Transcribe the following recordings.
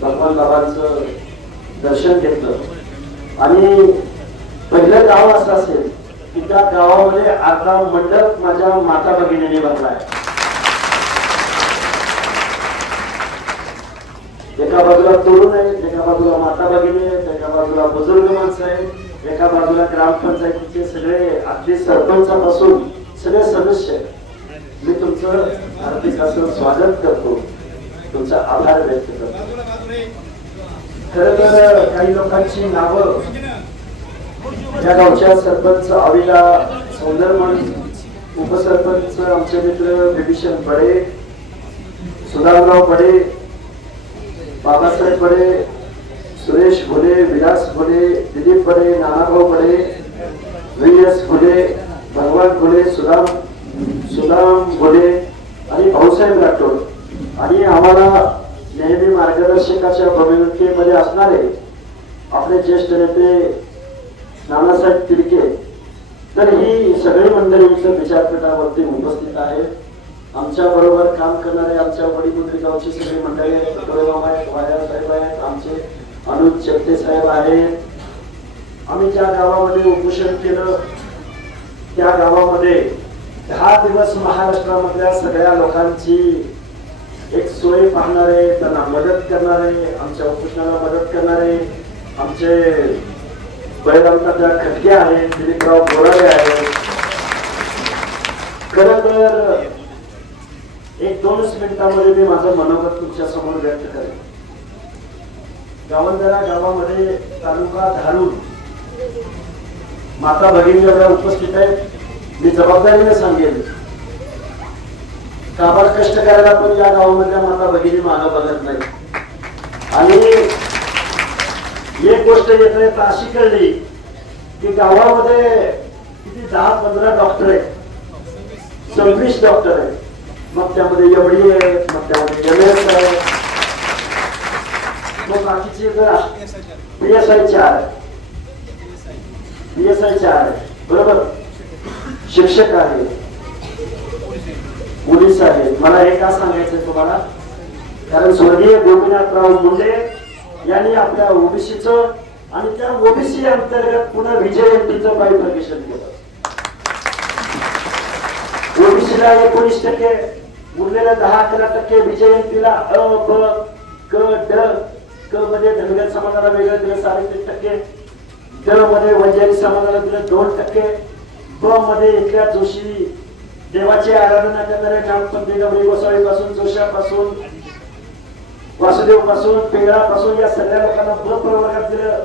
भगवान बाबांचं दर्शन घेतलं. आणि पहिलं गाव असं असेल की त्या गावामध्ये आता मंडप माझ्या माता भगिनीने आहे. एका बाजूला तरुण आहेत एका बाजूला माता भगिनी आहेत एका बाजूला बुजुर्ग माणसं आहेत एका बाजूला ग्रामपंचायतीचे सगळे अगदी सरपंचापासून सगळे सदस्य आहेत. मी तुमचं हार्दिक असं स्वागत करतो. तुमचा आभार व्यक्त करतो. खरं तर काही लोकांची नावं या गावच्या सरपंच अविला सौंदरमण उपसरपंच आमचे मित्र विभीषण बडे सुदामराव बडे बाबासाहेब बडे सुरेश घुले विलास घुले दिलीप बडे नानाभाऊ बडे व्ही एस घुले भगवान घुले सुदाम सुदाम घुले आणि भाऊसाहेब राठोड. आणि आम्हाला नेहमी मार्गदर्शकाच्या भूमिकेमध्ये असणारे आपले ज्येष्ठ नेते नानासाहेब तिडके तर ही सगळी मंडळी विचारपीठावरती उपस्थित आहेत. आमच्या बरोबर काम करणारे आमच्या वडील गावची सगळी मंडळी आहेत. वाया साहेब आहेत आमचे अनुज चेपटे साहेब आहेत. आम्ही ज्या गावामध्ये उपोषण केलं त्या गावामध्ये दहा दिवस महाराष्ट्रामधल्या सगळ्या लोकांची एक सोय पाहणारे त्यांना मदत करणारे आमच्या उपोषणाला मदत करणारे आमचे बैरामच्या खटके आहेत दिलीपराव बोराडे आहेत. खर तर एक दोनच मिनिटांमध्ये मी माझं मनोगत तुमच्यासमोर व्यक्त करेन. गावंदरा गावामध्ये तालुका धारून माता भगिनी एवढ्या उपस्थित आहेत. मी जबाबदारीने सांगेन. काबाड कष्ट करायला पण या गावामधल्या माता भगिनी मागं बघत नाही आणि एक गोष्ट येत आहे तर अशी कळली की गावामध्ये किती दहा पंधरा डॉक्टर आहेत. सव्वीस डॉक्टर आहेत. मग त्यामध्ये एवढी आहेत मग त्यामध्ये एम एस आहे मग बाकीचे पी एस आय चार पी एस आय चार आहे बरोबर? शिक्षक आहेत. पोलीस आहेत. मला हे का सांगायचंय तुम्हाला? कारण स्वर्गीय गोपीनाथराव मुंडे यांनी आपल्या ओबीसीच आणि त्या ओबीसी अंतर्गत पुन्हा विजय एमटीचं बायफर्गेशन केलं. ओबीसीला एकोणीस टक्के उरलेल्या दहा अकरा टक्के विजय एमटीला अ ब क ड क मध्ये धनगर समाजाला वेगळं दिलं साडेतीन टक्के. ड मध्ये वंजारी समाजाला दिलं दोन टक्के. ब मध्ये इथल्या जोशी देवाची आराधना करणाऱ्या ग्रामपंचायत गवळी गोसावी जोशापासून वासुदेवपासून पेगळा पासून या सगळ्या लोकांना प्रवर्गात दिलं.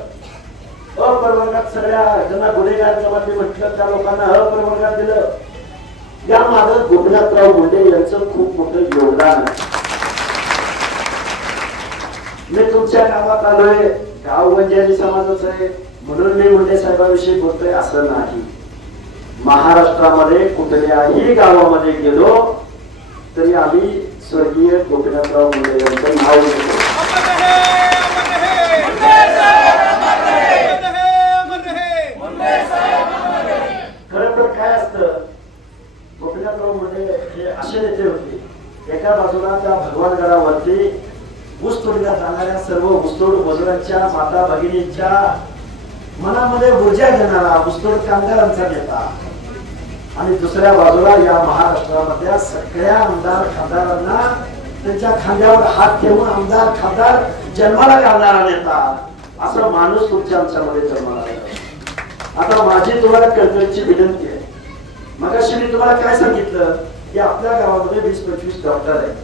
अप्रवर्गात सगळ्या ज्यांना गुन्हेगार जमाती म्हटलं त्या लोकांना अप्रवर्गात दिलं. या मागं गोपीनाथराव मुंडे यांचं खूप मोठं योगदान मी तुमच्या गावात आलोय. गाव म्हणजे समाजाचं आहे. म्हणून मी मुंडे साहेबांविषयी बोलतोय असं नाही. महाराष्ट्रामध्ये कुठल्याही गावामध्ये गेलो तरी आम्ही स्वर्गीय गोपीनाथराव मुंडे यांचं नाव घेतो. अमर खरं तर काय असतं गोपीनाथराव मुंडे हे असे नेते होते. एका बाजूला त्या भगवानगडावरती ऊस तोडण्यात जाणाऱ्या सर्व ऊसतोड मजुरांच्या माता भगिनीच्या मनामध्ये ऊर्जा देणारा ऊसतोड कामगारांचा नेता. आणि दुसऱ्या बाजूला या महाराष्ट्रामधल्या सगळ्या आमदार खासदारांना त्यांच्या खांद्यावर हात ठेवून आमदार खासदार जन्माला घालणारा नेता. असा माणूस तुमच्या आमच्यामध्ये जन्माला आता माझी तुम्हाला कळकळीची विनंती आहे. मगाशी मी तुम्हाला काय सांगितलं? की आपल्या गावामध्ये वीस पंचवीस डॉक्टर आहेत.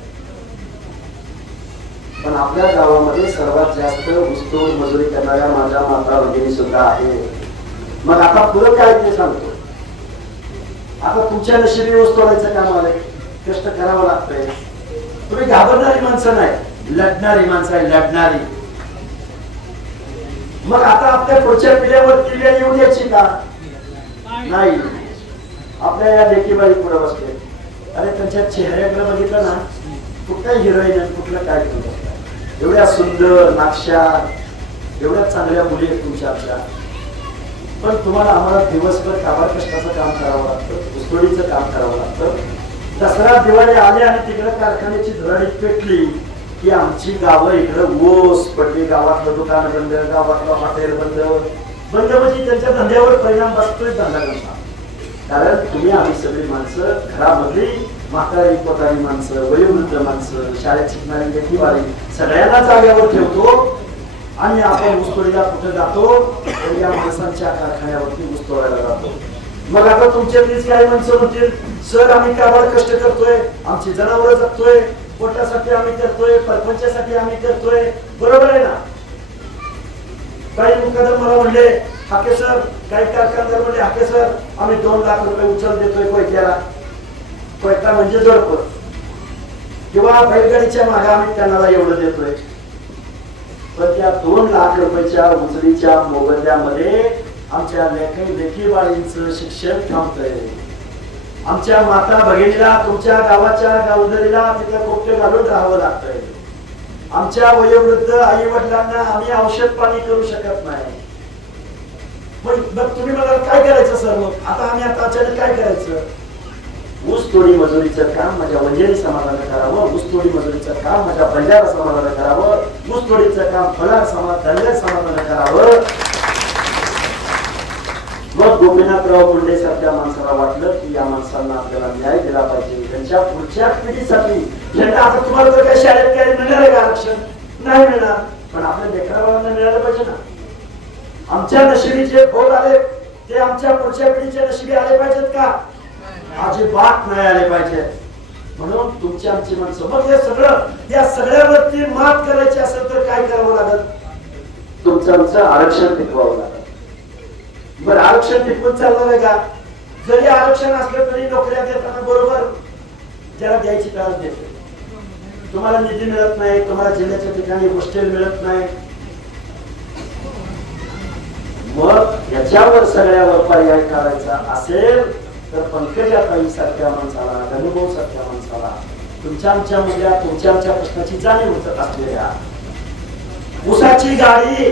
पण आपल्या गावामध्ये सर्वात जास्त ऊसतोड मजुरी करणाऱ्या माझ्या माता भगिनी सुद्धा आहे मग आता पुढं काय ते सांगतो? आता तुमच्या नशिबी वस्तू काम आलंय. कष्ट करावं लागतंय. तुम्ही घाबरणारी माणसं नाही. लढणारी माणसं आहे लढणारी. मग आता आपल्या पुढच्या पिढ्यावर किल्ल्या येऊन द्यायची का? नाही. आपल्या या लेखीबाई पुढे बसले. अरे त्यांच्या चेहऱ्याकडे बघितलं ना कुठल्या हिरोईन आणि कुठलं काय एवढ्या सुंदर नाक्षा एवढ्या चांगल्या मुली आहेत तुमच्या आमच्या पण तुम्हाला आम्हाला दिवसभर काबार कष्टाचं काम करावं लागतं ऊसतोडीचं काम करावं लागतं. दसरा दिवाळी आले आणि तिकडे कारखान्याची धरणी पेटली की आमची गावं इकडं ओस पडली गावातलं दुकान बंद गावातलं हॉटेल बंद. बंद म्हणजे त्यांच्या धंद्यावर परिणाम बसतोय धंदा करता कारण तुम्ही आम्ही सगळी माणसं घरामधली म्हातारी पोतारी माणसं वयोवृद्ध माणसं शाळेत शिकणारी लेखीवारी सगळ्यांना जाग्यावर ठेवतो. आणि आपण ऊसतोडीला कुठे जातो? तर या माणसांच्या कारखान्यावरती ऊस जातो. मग आता तुमचे तुमच्यातलीच काय माणसं म्हणतील सर आम्ही काबाड कष्ट करतोय? आमची जनावर जगतोय पोटासाठी आम्ही करतोय परपंचासाठी आम्ही करतोय. बरोबर आहे ना? काही मुकादम मला म्हणले हाके सर काही कारखानदार म्हणले हाके सर आम्ही दोन लाख रुपये उचल देतोय कोयत्याला. कोयता म्हणजे जोडपर किंवा बैलगाडीच्या मागे आम्ही त्यांना एवढं देतोय. त्या दोन लाख रुपयाच्या उजळीच्या मोबदल्यामध्ये आमच्या लेखी लेखीबाळींचं शिक्षण थांबतंय. आमच्या माता भगिनीला तुमच्या गावाच्या गावधरीला तिथं कोपटे घालून राहावं लागतंय. आमच्या वयोवृद्ध आई वडिलांना आम्ही औषध पाणी करू शकत नाही. पण मग तुम्ही मला काय करायचं सर? मग आता आम्ही आता अचानक काय करायचं? ऊसतोडी मजुरीचं काम माझ्या वंजारी समाजाने करावं ऊसतोडी मजुरीचं काम माझ्या बंजारा समाजाने करावं ऊसतोडीचं काम फलार समाज धनगर समाजाने करावं. मग गोपीनाथराव मुंडे सारख्या माणसाला वाटलं की या माणसांना आपल्याला न्याय दिला पाहिजे. त्यांच्या पुढच्या पिढीसाठी ज्यांना आता तुम्हाला जर काही शाळेत काही मिळणार आहे का आरक्षण? नाही मिळणार. पण आपल्या लेकरा मिळालं पाहिजे ना. आमच्या नशिबी जे भोग आले ते आमच्या पुढच्या पिढीच्या नशिबी आले पाहिजेत का? अजिबात नाही आले पाहिजे. म्हणून तुमची आमची माणसं मग हे सगळं या सगळ्यावरती मात करायची असेल तर काय करावं लागत तुमचं आमचं आरक्षण टिकवावं लागत बरं आरक्षण टिकवून चालणार आहे का? जरी आरक्षण असलं तरी नोकऱ्या देताना बरोबर ज्याला द्यायची त्याला देते. तुम्हाला निधी मिळत नाही तुम्हाला जिल्ह्याच्या ठिकाणी हॉस्टेल मिळत नाही. मग याच्यावर सगळ्यावर पर्याय करायचा असेल तर पंकजा ताई सारख्या माणसाला अनुभव सारख्या माणसाला तुमच्या आमच्या मुल्या तुमच्या आमच्या प्रश्नाची जाणीव होत असलेल्या ऊसाची गाडी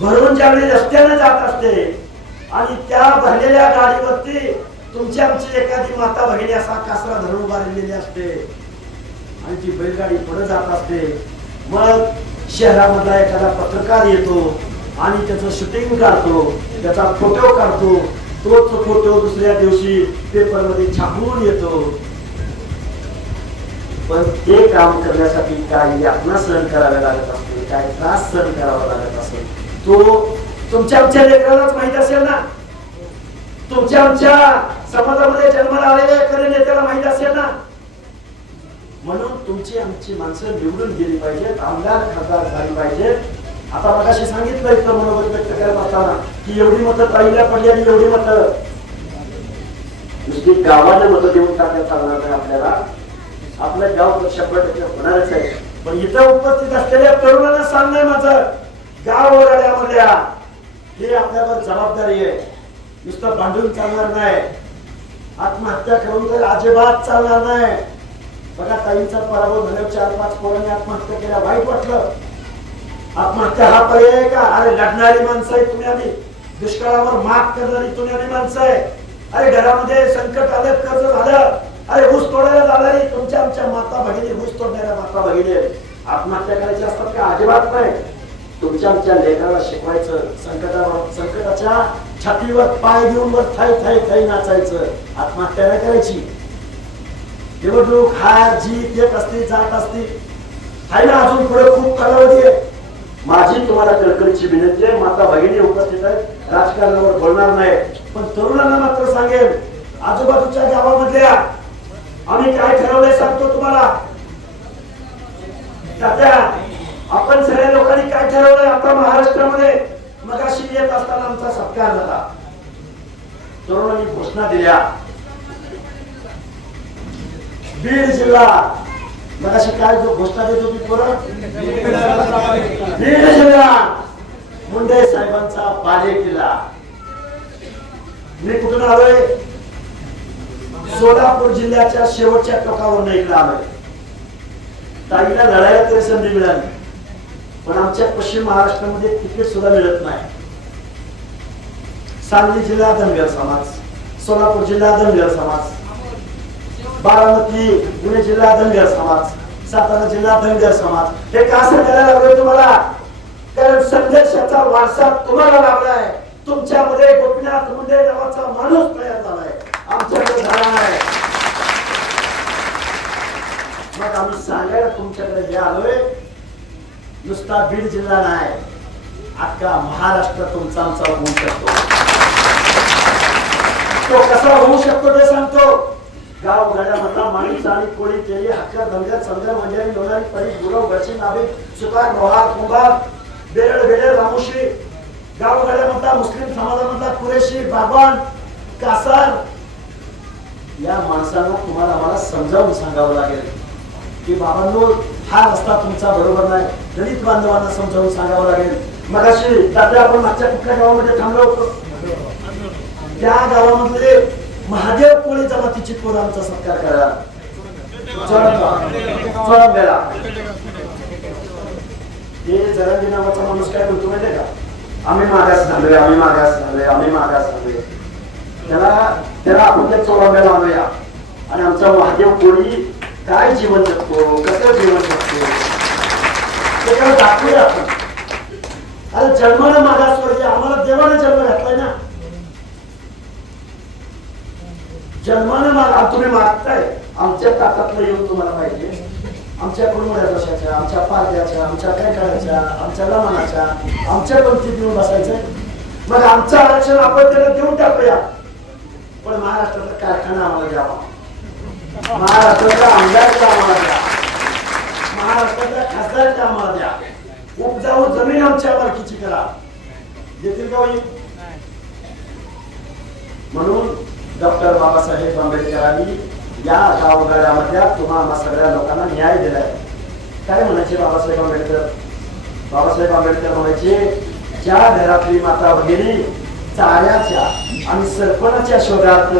भरून ज्यावेळी रस्त्याने जात असते आणि त्या भरलेल्या गाडीवरती तुमची आमची एखादी माता भगिनी असा कासरा धरून उभारलेली असते. आणि ती बैलगाडी पुढे जात असते. मग शहरामधला एखादा पत्रकार येतो आणि त्याचं शूटिंग काढतो त्याचा फोटो काढतो तोच फोटो दुसऱ्या दिवशी पेपरमध्ये छापून येतो. पण ते काम करण्यासाठी काय यातना सहन कराव्या लागत असते काय त्रास सहन करावा लागत असेल तो तुमच्या आमच्या लेकरालाच माहीत असेल ना? तुमच्या आमच्या समाजामध्ये जन्माला आलेल्या एखाद्या नेत्याला माहीत असेल ना? म्हणून तुमची आमची माणसं निवडून गेली पाहिजेत आमदार खासदार झाली पाहिजेत. आता मगाशी सांगितलं इथं मनोगत व्यक्त करत असताना की एवढी मतं ताईला पडली आणि एवढी मतं नुसती गावाला मतं देऊन टाकण्यात चालणार नाही आपल्याला. आपलं गाव शंभर टक्के होणारच आहे. पण इथं उपस्थित असलेल्या तरुणांना सांगणं माझं. गाव ओरड्यामधल्या. हे आपल्यावर जबाबदारी आहे. नुसतं भांडून चालणार नाही. आत्महत्या करून तर अजिबात चालणार नाही. बघा ताईंचा पराभव झाल्यावर चार पाच पोरांनी आत्महत्या केल्या. वाईट वाटलं. आत्महत्या हा पर्याय आहे का? अरे लढणारी माणसं आहे तुम्ही आम्ही. दुष्काळावर मात करणारी तुम्ही आम्ही माणसं आहे. अरे घरामध्ये संकट आलं कर्ज झालं. अरे ऊस तोडायला जाणारी तुमच्या आमच्या माता भगिनी ऊस तोडणाऱ्या माता भगिनी आत्महत्या करायची असतात का? अजिबात नाही. तुमच्या आमच्या लेकराला शिकवायचं संकटावर संकटाच्या छातीवर पाय देऊन वर थाई थाई थाई नाचायचं. आत्महत्या नाही करायची. निवडणूक हार जीत येत असते जात असते. आहे ना अजून पुढे खूप कालावधी आहे. माझी तुम्हाला कळकळीची विनंती आहे. माता भगिनी उपस्थित आहेत. राजकारणावर बोलणार नाही पण तरुणांना मात्र सांगेल आजूबाजूच्या गावामधल्या आम्ही काय ठरवलंय सांगतो तुम्हाला. तात्या आपण सगळ्या लोकांनी काय ठरवलंय? आता महाराष्ट्रामध्ये मग अशी येत असताना आमचा सत्कार झाला. तरुणांनी घोषणा दिल्या. बीड जिल्हा मगाशी काय जो घोषणा देत होती परत मुंडे साहेबांचा बाले किल्ला मी कुठून आलोय? सोलापूर जिल्ह्याच्या शेवटच्या टोकावर इकडे आलोय. ताईला लढायला तरी संधी मिळाली. पण आमच्या पश्चिम महाराष्ट्रामध्ये तिकीट सुद्धा मिळत नाही. सांगली जिल्हा धनगर समाज सोलापूर जिल्हा धनगर समाज. बारामती पुणे जिल्हा धनगर समाज सातारा जिल्हा धनगर समाज. हे का सांगायला लागलोय तुम्हाला? कारण संघर्षाचा वारसा तुम्हाला लाभलाय. तुमच्यामध्ये गोपीनाथ मुंडे नावाचा माणूस तयार झालाय. आमच्याकडे झाला आहे मग आम्ही सांगायला तुमच्याकडे हे आलोय. नुसता बीड जिल्हा नाही अख्खा महाराष्ट्र तुमचा आमचा होऊ शकतो. तो कसा होऊ शकतो ते सांगतो. गाव गड्यामधला माणूस आणि कोळी केली हक्कर धनगर संगर मंडळी लोणारी परी गुरव गडची नावे सुतार रोहा कुंभा बेरड बेरड रामुशी गाव गड्यामधला मुस्लिम समाजामधला कुरेशी बाबान कासार. या माणसांना तुम्हाला आम्हाला समजावून सांगावं लागेल की बाबांनो हा रस्ता तुमचा बरोबर नाही. दलित बांधवांना समजावून सांगावं लागेल. मगाशी दादा आपण मागच्या कुठल्या गावामध्ये थांबलो होतो? त्या गावामधले महादेव कोळी जमातीची पोरं आमचा सत्कार करा. चोळंबेला हे जरांगी नावाचा माणूस काय बोलतो माहितीये का? आम्ही मागास झालोय आम्ही मागास झालोय आम्ही मागास झालोय. त्याला त्याला आपण त्या चोळंबेला आणूया. आणि आमचा महादेव कोळी काय जीवन जगतो? कसं जीवन जगतो? ते त्याला दाखवूया आपण. अरे जन्मानं मागासवर्गीय आम्हाला देवाने जन्म घातलाय ना. जन्मानं माग तुम्ही मागताय. आमच्या ताटातलं येऊन तुम्हाला पाहिजे आमच्या कुरमुड्या बसायच्या आमच्या पारद्याच्या आमच्या काय करायच्या आमच्या लमानाच्या आमच्या पंक्तीत येऊन बसायचंय मग आमचं आरक्षण आपण त्याला देऊन टाकूया. पण महाराष्ट्राचा कारखाना आम्हाला द्यावा. महाराष्ट्राचा आमदार आम्हाला द्या? महाराष्ट्राच्या खासदारच्या आम्हाला द्या? उपजाऊ जमीन आमच्या मालकीची करा. देतील का होईल म्हणून डॉक्टर बाबासाहेब आंबेडकरांनी या गावगाड्यामधल्या तुम्हाला सगळ्या लोकांना न्याय दिलाय. काय म्हणायचे बाबासाहेब आंबेडकर? बाबासाहेब आंबेडकर म्हणायचे ज्या घरातली माता भगिनी चाऱ्याच्या आणि सरपणाच्या शोधात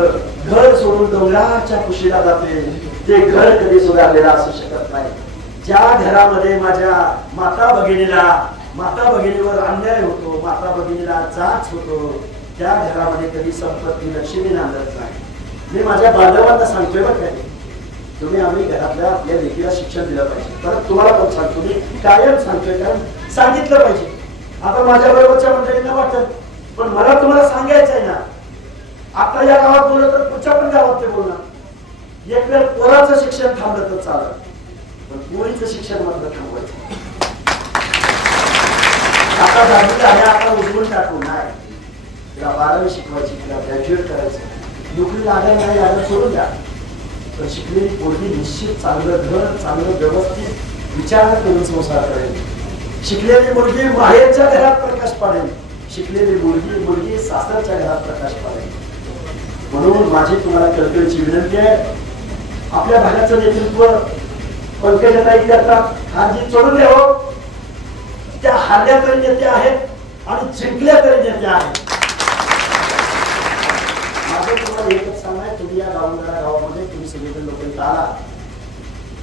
घर सोडून डोंगराच्या कुशीला जाते ते घर कधी सुधारलेलं असू शकत नाही. ज्या घरामध्ये माझ्या माता भगिनीला माता भगिनीवर अन्याय होतो माता भगिनीला जाच होतो त्या घरामध्ये कधी संपत्ती लक्ष्मी नांदत नाही. मी माझ्या बांधवांना सांगतोय बघ काय तुम्ही आम्ही घरातल्या आपल्या लेखीला शिक्षण दिलं पाहिजे. परत तुम्हाला पण सांगतो मी कायम सांगतोय कारण सांगितलं पाहिजे. आता माझ्या बरोबरच्या मंडळींना वाटत पण मला तुम्हाला सांगायचं आहे ना आता या गावात बोललं तर पुढच्या पण गावात ते बोलणार. एक वेळ पोराचं शिक्षण थांबलं तर चालत पण पोरीचं शिक्षण मात्र थांबवायचं. आता दहावी आहे आता उजवून टाकू नाही. तिला बारावी शिकवायची तिला ग्रॅज्युएट करायचं नोकरी लागेल नाही लागेल सोडून द्या. पण शिकलेली पोरगी निश्चित चांगलं घर चांगलं व्यवस्थित विचार करून संसार करेल. शिकलेली मुलगी बाहेरच्या घरात प्रकाश पाडेल. शिकलेली मुलगी मुलगी सासरच्या घरात प्रकाश पाडेल. म्हणून माझी तुम्हाला कळकळीची विनंती आहे. आपल्या भागाचं नेतृत्व पंकजताई करतात. हाजी चोडून द्यावं त्या हारल्या तरी नेत्या आहेत आणि जिंकल्या तरी नेत्या आहेत. माझं तुम्हाला एकच सांगणं तुम्ही या गावंगाडा गावामध्ये तुम्ही सगळेजण लोक इथं आला.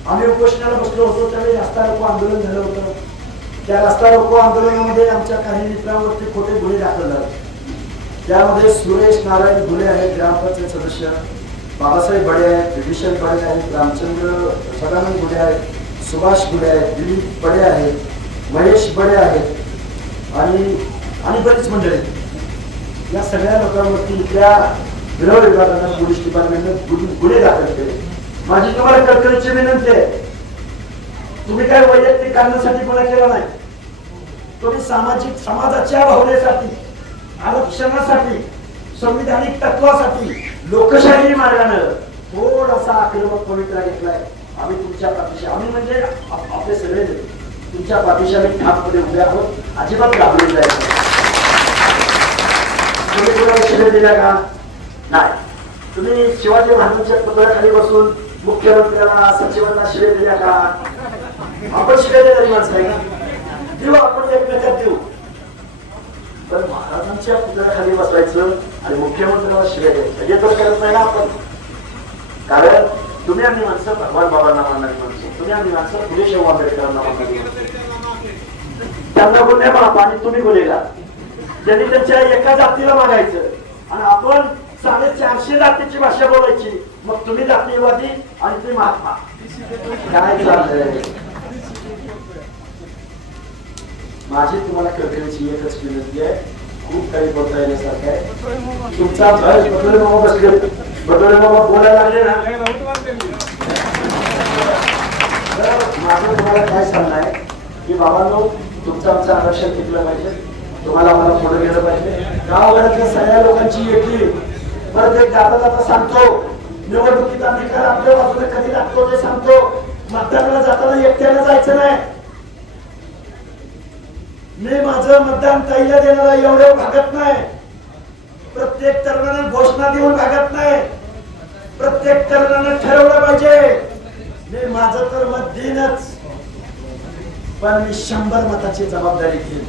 आम्ही उपोषणाला बसलो होतो त्यावेळी रस्ता रोको आंदोलन झालं होतं. त्या रस्ता रोको आंदोलनामध्ये आमच्या काही मित्रांवरती खोटे गुन्हे दाखल झाले. त्यामध्ये सुरेश नारायण गुले आहेत ग्रामपंचायत सदस्य बाबासाहेब बडे आहेत विभीषण बडे आहेत रामचंद्र सदानंद गुले आहेत सुभाष गुले आहेत दिलीप बडे आहेत महेश बडे आहेत आणि आणि बरीच मंडळी. या सगळ्या लोकांवरती इथल्या गृह विभागानं पोलीस डिपार्टमेंटनं गुन्हे- गुन्हे दाखल केले. माझी तुम्हाला कळकळीची विनंती आहे. तुम्ही काय वैयक्तिक कारणासाठी गुन्हा केला नाही? तुम्ही सामाजिक समाजाच्या भावनेसाठी आरक्षणासाठी संविधानिक तत्वासाठी लोकशाही मार्गानं थोडासा आक्रमक पवित्रा घेतलाय. आम्ही तुमच्या पाठीशी आम्ही म्हणजे आपले सगळे तुमच्या पाठीशी आम्ही ठामपणे उभे आहोत. अजिबात घाबरून जायचं तुम्ही कोणाला शिव्या दिल्या का? नाही. तुम्ही शिवाजी महाराजांच्या पदाखाली बसून मुख्यमंत्र्यांना सचिवांना शिवे दिल्या का? आपण शिव्या देणारी माणसं आहे का? देऊ आपण एकमेकात देऊ. पण महाराजांच्या पुतळ्याखाली बसवायचं आणि मुख्यमंत्र्यांना शिव्या द्यायचं हे तर करत नाही ना आपण. कारण तुम्ही आम्ही माणसं भगवान बाबांना मानणारी माणसं तुम्ही आम्ही माणसं फुले शाहू आंबेडकरांना मानणारी त्यांना गुन्हे माफ आणि तुम्ही गुन्हेगार त्यांनी त्यांच्या एका जातीला मागायचं. आणि आपण साडेचारशे जातीची भाषा बोलायची. मग तुम्ही जातीवादी आणि तुम्ही महात्मा. काय चाललंय माझी तुम्हाला कळकळीची एकच विनंती आहे. खूप काही बोलता येण्यासारखं आहे. तुमचा भय बदले मामा बसले. बदले बाबा बोलायला लागले ना. माझं तुम्हाला काय सांगणं आहे? की बाबांनो तुमचं आमचं आरक्षण टिकलं पाहिजे. तुम्हाला आम्हाला पुढे गेलं पाहिजे. गावघरातल्या सगळ्या लोकांची एकली. परत एक जाता जाता सांगतो निवडणुकीचा निकाल आपल्या बाजूने कधी लागतो ते सांगतो. मतदानाला जाताना एकट्याला जायचं नाही. मी माझं मतदान ताईला देणारा एवढं भागत नाही. प्रत्येक तरुणानं घोषणा देऊन भागत नाही. प्रत्येक तरुणानं ठरवलं पाहिजे. मी माझं तर मत देईनच. पण मी शंभर मताची जबाबदारी घेईन.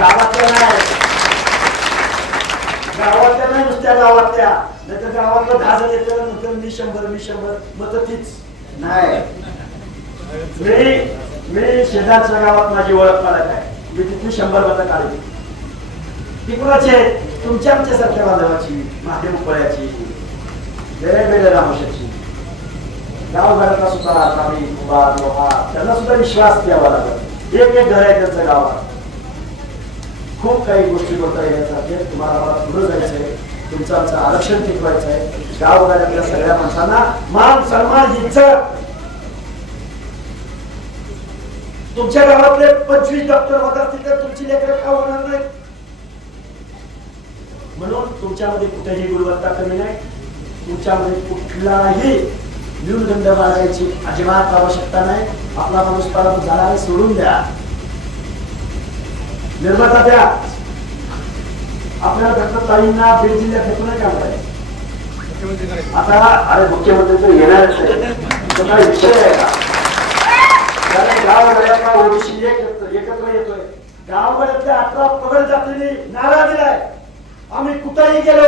गावातल्या नाही. गावातल्या नाही नुसत्या गावातल्या. नाही तर गावातलं दहा जण येते नंतर मी शंभर मी शंभर. मत तीच. नाही. मी मी शेजारच्या गावात माझी ओळख पालक आहे मी तिथली शंभर मतं काढली. ती कुणाची आहेत तुमच्या आमच्यासारख्या बांधवाची महादेव उपळ्याची वेगवेगळ्या रामोशाची. गावघरातला सुद्धा रातामी कुंभा लोहा. त्यांना सुद्धा विश्वास द्यावा लागत एक एक घर आहे त्यांचं गावात. खूप काही गोष्टी करता येण्यासारखे तुम्हाला मला पुढे जायचंय तुमचं आमचं आरक्षण टिकवायचं आहे. गावघरातल्या सगळ्या माणसांना मान सन्मान इज्जत. तुमच्या गावातले पंचवीस डॉक्टर होत असतील तर तुमची लेकर का होणार नाही म्हणून तुमच्यामध्ये कुठेही गुणवत्ता कमी नाही. तुमच्यामध्ये कुठलाही न्यूनगंध बाळगायची अजिबात आवश्यकता नाही. आपला माणूस परत झाला सोडून द्या. निर्माता द्या आपल्याला फक्त ताईंना बीड जिल्ह्यात हेतू काम करायचं आता अरे मुख्यमंत्री तर येणारच आहे. विषय आहे का? कारण ओबीसी एकत्र एकत्र येतोय. गाववाड्यातल्या अठरा पगड जातीने नारा दिलाय आम्ही कुठेही गेलो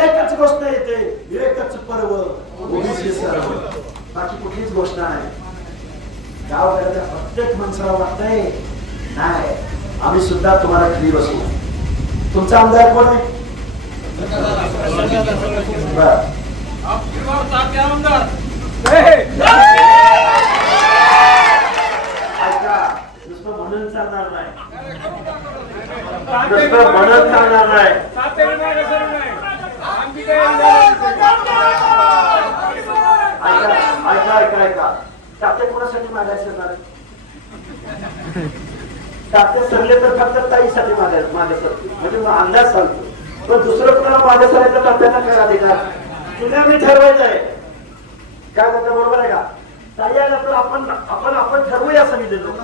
एकच गोष्ट येते एकच पर्व ओबीसी सर्व. बाकी कुठलीच गोष्ट नाही. गाववाड्यातल्या प्रत्येक माणसाला वाटतंय नाही. आम्ही सुद्धा तुम्हाला खाली बसू. तुमचा आमदार कोण आहे? बरं. ऐका नुसतं म्हणून चालणार नाही. नुसतं म्हणून चालणार नाही. ऐका ऐका ऐका ऐका. तात्या कोणासाठी मागायचे तात्या सरले तर फक्त ताईसाठी माझ्या मागे सरते म्हणजे मग अंदाज सांगतो. पण दुसरं कोणाला माझ्या सरायचं तात्यांना काय अधिकार तुला मी ठरवायचं आहे. काय म्हणतो बरोबर आहे का? ताई आला तर आपण आपण आपण ठरवूया सगळी लोक.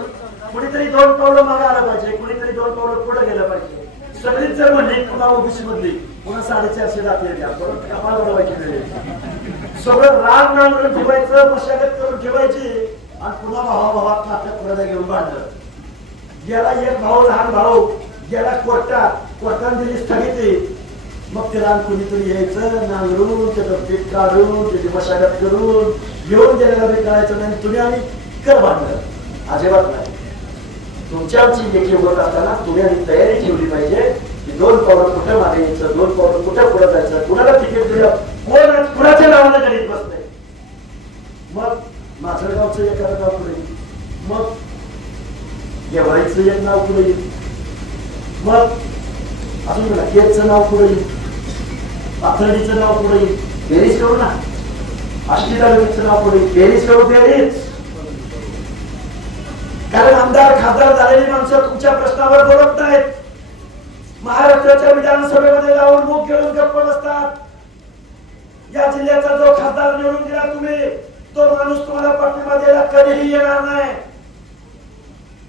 कुणीतरी दोन पावलं मागे आलं पाहिजे कुणीतरी दोन पावलं पुढे गेलं पाहिजे. सगळीच जर म्हणली पुन्हा ओबीसी मधली पुन्हा साडेचारशे जाते कपाल बनवायची वेळ सगळं राग नांगरून ठेवायचं मशागत करून ठेवायची आणि पुन्हा भावाभावात नात्यात पुढे घेऊन बांधलं गेला एक भाऊ लहान भाऊ गेला कोर्टात कोर्टाने दिली स्थगिती. मग त्याला कुणीतरी यायचं नांगरून त्याचं पीठ काढून त्याची मशागत करून घेऊन गेलेला बी करायचं नाही. तुम्ही आम्ही कर बांधलं अजिबात नाही. तुमच्या आमची लेखी होत असताना तुम्ही आम्ही तयारी ठेवली पाहिजे की दोन पावलं कुठं मागे यायचं दोन पावलं कुठं पुढं जायचं कुणाला तिकीट दिलं कोण कुणाच्या नावानं गणित बसतंय? मग माझं गावचं एखादं गाव पुढे. मग गेवाईचं एक नाव पुढे येईल मग अजून लकेचं नाव पुढे येईल पाथर्डीचं नाव पुढे येईल बेरीज करू ना आष्टी नाव पुढे येईल बेरीज करू बेरीज कारण आमदार खासदार झालेली माणसं तुमच्या प्रश्नावर बोलत नाहीत महाराष्ट्राच्या विधानसभेमध्ये जाऊन मुख घेऊन गप्प बसतात या जिल्ह्याचा जो खासदार निवडून दिला तुम्ही तो माणूस तुम्हाला पाठिंबा द्यायला कधीही येणार नाही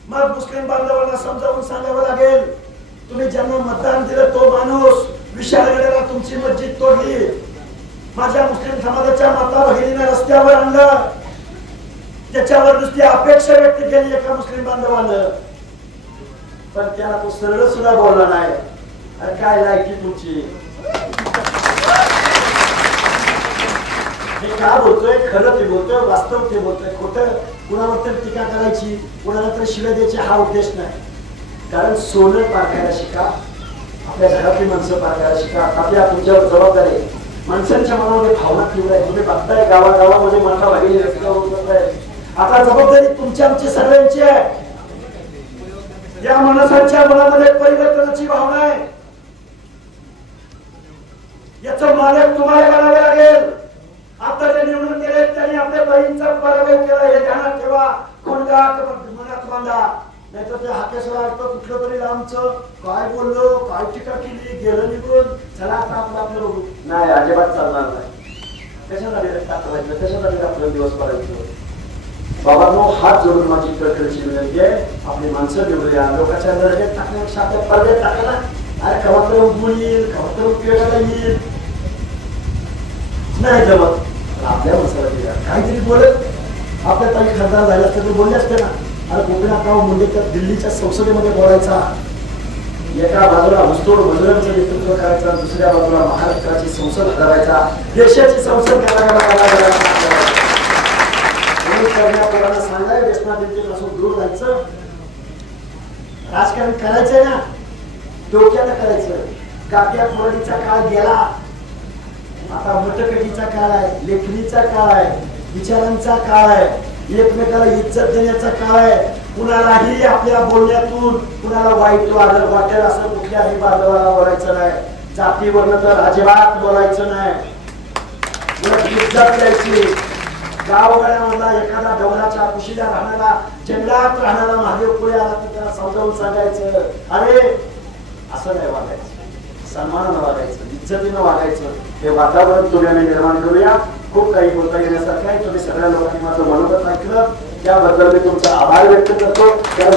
मग मुस्लिम बांधवांना समजावून सांगावं लागेल. तुम्ही ज्यांना मतदान दिलं तो माणूस विशाळगडाला तुमची मस्जिद तोडली. माझ्या मुस्लिम समाजाच्या माता भगिनीने रस्त्यावर आणलं. त्याच्यावर नुसती अपेक्षा व्यक्त केली एका मुस्लिम बांधवानं. पण त्याला तो सरळ सुद्धा बोलला नाही. अरे काय लायकी तुमची? मी काय बोलतोय? खरं ते बोलतोय वास्तव ते बोलतोय. खोटं कुणावर तर टीका करायची कुणाला तर शिव्या द्यायची हा उद्देश नाही. कारण सोनं पारखायला शिका आपल्या घरातली माणसं पारखायला शिका आपल्या तुमच्यावर जबाबदारी माणसांच्या मनामध्ये भावना तीव्र आहे. तुम्ही बघताय गावागावामध्ये मठा भागी रस्त्यावर आता जबाबदारी तुमची आमची सगळ्यांची आहे. या माणसांच्या मनामध्ये परिवर्तनाची भावना आहे. याचं मालक तुम्हाला करावे लागेल. आता जे निवडून गेले त्यांनी आपल्या बहिणीचा पराभव केला हे ध्यानात ठेवा. कोणत्या मनात बांधा नाहीतर ते हाकेश्वर ऐकतो कुठलं तरी आमचं काय बोललो काय टीका केली गेलं निघून. चला आता आपलं आपलं बघू नाही अजिबात चालणार नाही. कशासाठी रस्ता करायचं? आपलं दिवस बाबा बाबांनो हात जोडून माझी विनंती आहे. आपली माणसं निवडूया लोकांच्या नजरेत टाकण्यापेक्षा आपल्या पडद्यात अरे कवा तर येईल कवा तर उपयोगाला येईल. नाही जमत. आपल्या माणसाला दिला काहीतरी बोलत आपल्या ताई खासदार झाले असते तर बोलले असते ना. अरे गोपीनाथराव मुंडे तर दिल्लीच्या संसदेमध्ये बोलायचा. एका बाजूला हुस्तोड मजुरांचं नेतृत्व करायचा दुसऱ्या बाजूला महाराष्ट्राची संसद हलवायचा देशाची संसद करायला सांगाय व्यसनाधीनतेपासून दूर जायचं. राजकारण करायचंय ना. डोक्याला करायचं. काट्या फोडणीचा काळ गेला. आता वटकटीचा काळ आहे लेखणीचा काळ आहे विचारांचा काळ आहे एकमेकाला इज्जत देण्याचा काळ आहे. कुणालाही आपल्या बोलण्यातून कुणाला वाईट वादळ वाटेल असं कुठल्याही बांधवाला बोलायचं नाही. जातीवरनं तर अजिबात बोलायचं नाही. इज्जत द्यायची. गावगाड्यामधला एखादा डोंगराच्या कुशीला राहणारा जंगलात राहणारा महादेव पुढे आला तर त्याला समजावून सांगायचं अरे असं नाही वागायचं. सन्मानानं वागायचं इज्जतीनं वागायचं. हे वातावरण तुम्ही आम्ही निर्माण करूया. खूप काही बोलता येण्यासारखं आहे. तुम्ही सगळ्या लोकांनी माझं मनोगत ऐकलं. त्याबद्दल मी तुमचा आभार व्यक्त करतो. त्या